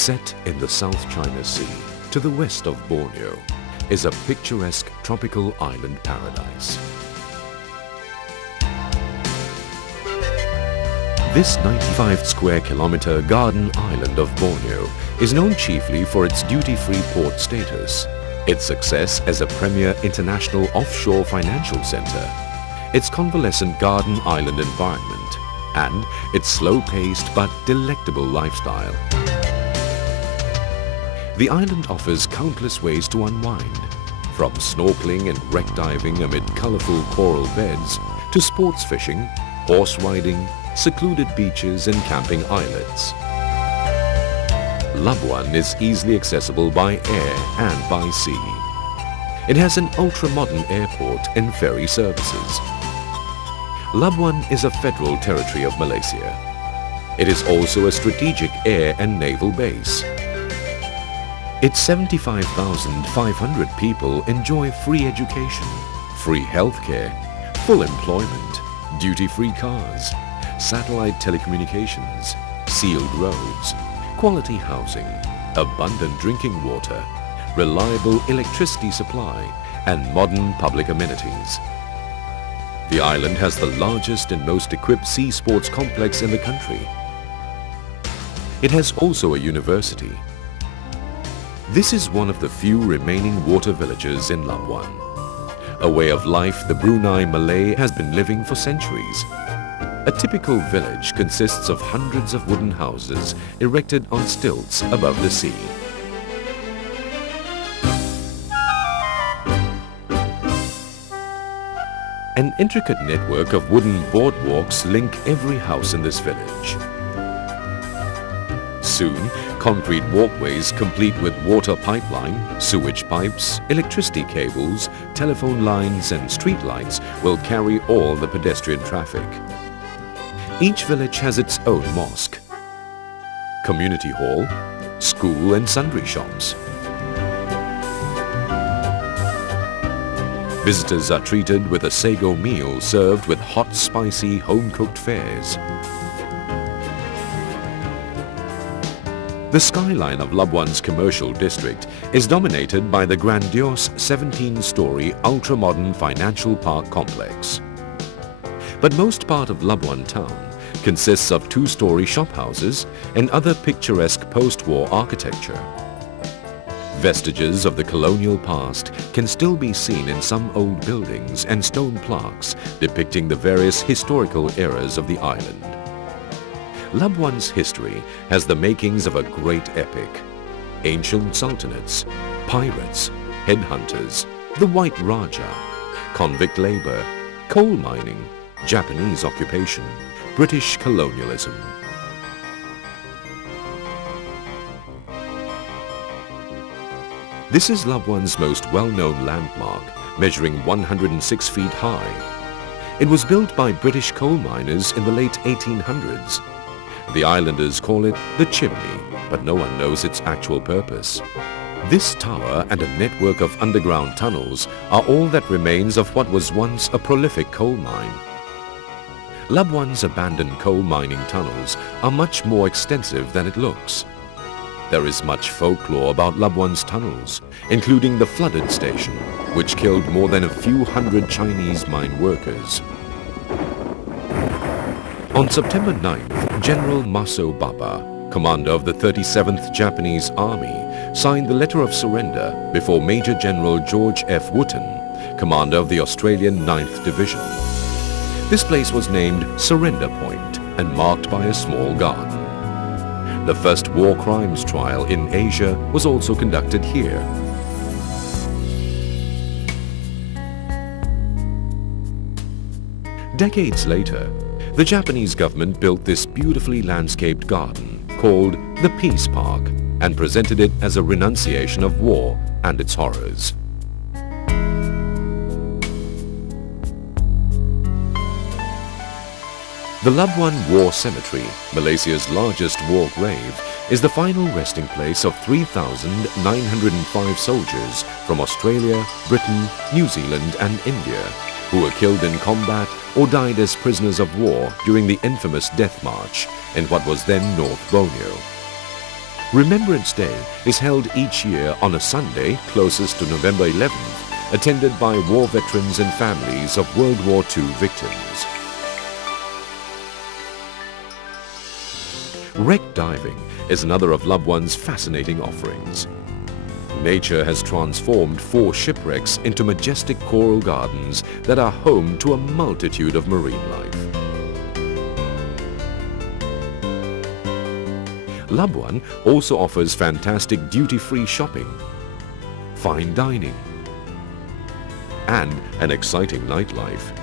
Set in the South China Sea, to the west of Borneo, is a picturesque tropical island paradise. This 95 square kilometer garden island of Borneo is known chiefly for its duty-free port status, its success as a premier international offshore financial center, its convalescent garden island environment, and its slow-paced but delectable lifestyle. The island offers countless ways to unwind, from snorkeling and wreck diving amid colorful coral beds to sports fishing, horse riding, secluded beaches and camping islets. Labuan is easily accessible by air and by sea. It has an ultra-modern airport and ferry services. Labuan is a federal territory of Malaysia. It is also a strategic air and naval base. Its 75,500 people enjoy free education, free healthcare, full employment, duty-free cars, satellite telecommunications, sealed roads, quality housing, abundant drinking water, reliable electricity supply, and modern public amenities. The island has the largest and most equipped sea sports complex in the country. It has also a university. This is one of the few remaining water villages in Labuan, a way of life the Brunei Malay has been living for centuries. A typical village consists of hundreds of wooden houses erected on stilts above the sea. An intricate network of wooden boardwalks link every house in this village. Soon, concrete walkways complete with water pipeline, sewage pipes, electricity cables, telephone lines and street lights will carry all the pedestrian traffic. Each village has its own mosque, community hall, school and sundry shops. Visitors are treated with a sago meal served with hot, spicy, home-cooked fares. The skyline of Labuan's commercial district is dominated by the grandiose 17-story ultra-modern financial park complex. But most part of Labuan town consists of two-story shophouses and other picturesque post-war architecture. Vestiges of the colonial past can still be seen in some old buildings and stone plaques depicting the various historical eras of the island. Labuan's history has the makings of a great epic. Ancient sultanates, pirates, headhunters, the White Raja, convict labor, coal mining, Japanese occupation, British colonialism. This is Labuan's most well-known landmark, measuring 106 feet high. It was built by British coal miners in the late 1800s. The islanders call it the chimney, but no one knows its actual purpose. This tower and a network of underground tunnels are all that remains of what was once a prolific coal mine. Labuan's abandoned coal mining tunnels are much more extensive than it looks. There is much folklore about Labuan's tunnels, including the flooded station, which killed more than a few hundred Chinese mine workers. On September 9th, General Maso Baba, commander of the 37th Japanese Army, signed the letter of surrender before Major General George F. Wooten, commander of the Australian 9th Division. This place was named Surrender Point and marked by a small garden. The first war crimes trial in Asia was also conducted here. Decades later, the Japanese government built this beautifully landscaped garden called the Peace Park and presented it as a renunciation of war and its horrors. The Labuan War Cemetery, Malaysia's largest war grave, is the final resting place of 3,905 soldiers from Australia, Britain, New Zealand and India who were killed in combat or died as prisoners of war during the infamous Death March in what was then North Borneo. Remembrance Day is held each year on a Sunday closest to November 11th, attended by war veterans and families of World War II victims. Wreck diving is another of Labuan's fascinating offerings. Nature has transformed 4 shipwrecks into majestic coral gardens that are home to a multitude of marine life. Labuan also offers fantastic duty-free shopping, fine dining, and an exciting nightlife.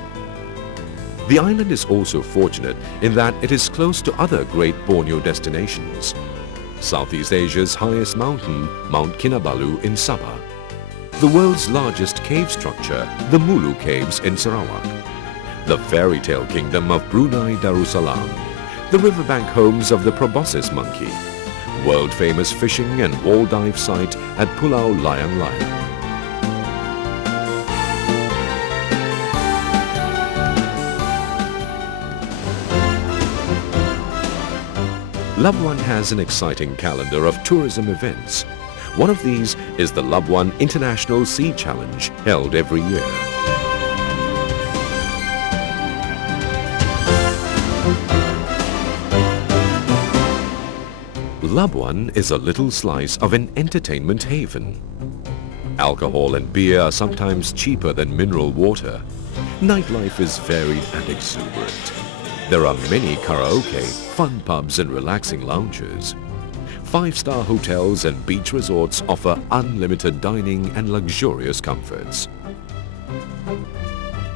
The island is also fortunate in that it is close to other great Borneo destinations. Southeast Asia's highest mountain, Mount Kinabalu in Sabah. The world's largest cave structure, the Mulu Caves in Sarawak. The fairy tale kingdom of Brunei Darussalam. The riverbank homes of the proboscis monkey. World-famous fishing and wall dive site at Pulau Layang-Layang. Labuan has an exciting calendar of tourism events. One of these is the Labuan International Sea Challenge, held every year. Labuan is a little slice of an entertainment haven. Alcohol and beer are sometimes cheaper than mineral water. Nightlife is varied and exuberant. There are many karaoke, fun pubs and relaxing lounges. 5-star hotels and beach resorts offer unlimited dining and luxurious comforts.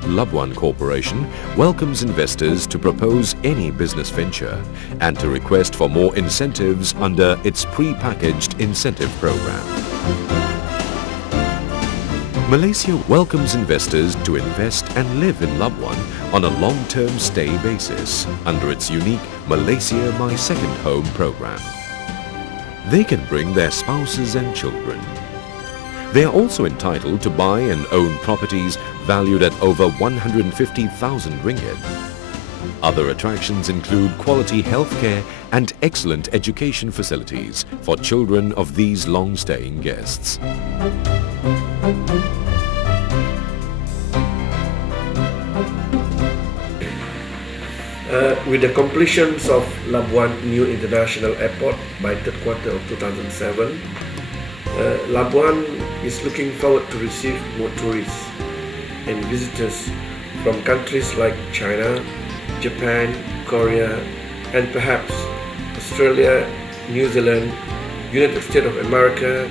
Labuan Corporation welcomes investors to propose any business venture and to request for more incentives under its pre-packaged incentive program. Malaysia welcomes investors to invest and live in Labuan on a long-term stay basis under its unique Malaysia My Second Home program. They can bring their spouses and children. They are also entitled to buy and own properties valued at over 150,000 ringgit. Other attractions include quality healthcare and excellent education facilities for children of these long-staying guests. With the completions of Labuan New International Airport by third quarter of 2007, Labuan is looking forward to receive more tourists and visitors from countries like China, Japan, Korea, and perhaps Australia, New Zealand, United States of America,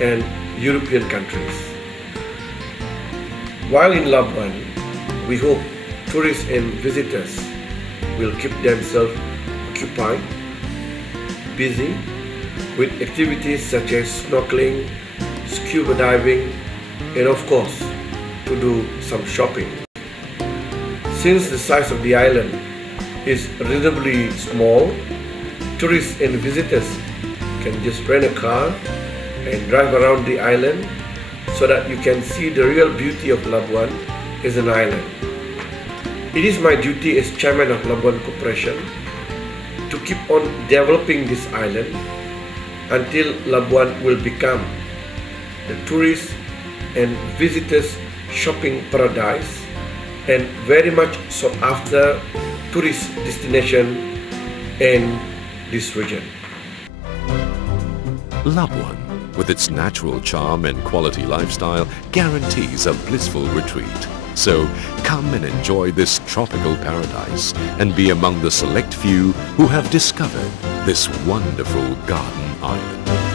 and European countries. While in Labuan, we hope tourists and visitors will keep themselves occupied, busy with activities such as snorkeling, scuba diving, and of course, to do some shopping. Since the size of the island is reasonably small, tourists and visitors can just rent a car and drive around the island so that you can see the real beauty of Labuan as an island. It is my duty as chairman of Labuan Corporation to keep on developing this island until Labuan will become the tourist and visitors shopping paradise and very much sought after tourist destination in this region. Labuan, with its natural charm and quality lifestyle, guarantees a blissful retreat. So come and enjoy this tropical paradise and be among the select few who have discovered this wonderful garden island.